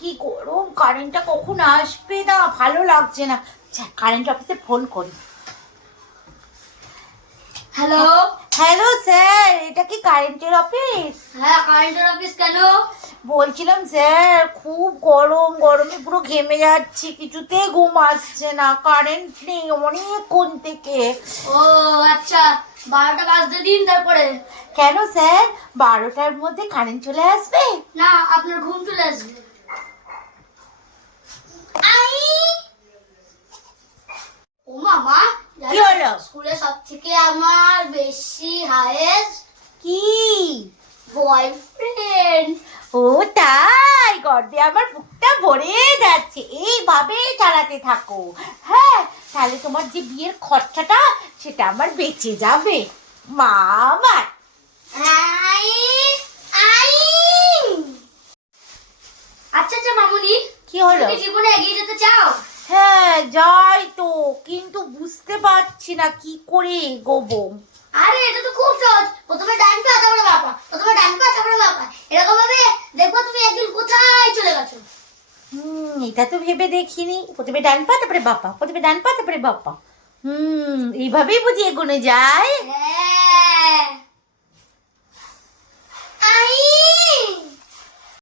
কি গরম কারেন্টটা কখন আসবে না? ভালো লাগছে না। কারেন্ট অফিসে ফোন করি। হ্যালো হ্যালো স্যার এটা কি কারেন্টের অফিস হ্যাঁ কারেন্টের অফিস কেন? বলছিলাম স্যার খুব গরম গরমে পুরো ঘেমে যাচ্ছি কিছুতে ঘুম আসছে না কারেন্ট নেই অনেকক্ষণ থেকে। ও আচ্ছা বারোটা বাজতে দিন তারপরে। কেন স্যার বারোটার মধ্যে কারেন্ট চলে আসবে? না আপনার ঘুম চলে আসবে। কি হলো? স্কুলে সব থেকে আমার বেশি হায়েস্ট কি? বয়ফ্রেন্ড। ও তাই গর্দে আমার বুকটা ভরে যাচ্ছে। এইভাবে চালাতে থাকো। হ্যাঁ তাহলে তোমার যে বিয়ের খরচাটা সেটা আমার বেঁচে যাবে। মা আমার আচ্ছা আচ্ছা মামুনি কি হলো? জীবনে এগিয়ে যেতে চাও? হ্যাঁ তো কিন্তু বুঝতে পারছি না কি করে এগোবো। আরে এটা তো খুব সহজ। প্রথমে ডান পা তারপরে বাপা প্রথমে ডান পা তারপরে বাপা এরকম ভাবে দেখব তুমি একদিন কোথায় চলে গেছো। হুম এটা তো ভেবে দেখিনি। প্রথমে ডান পা তারপরে বাপা প্রথমে ডান পা তারপরে বাপা হুম এইভাবেই বুঝি এগোনো যায়। হ্যাঁ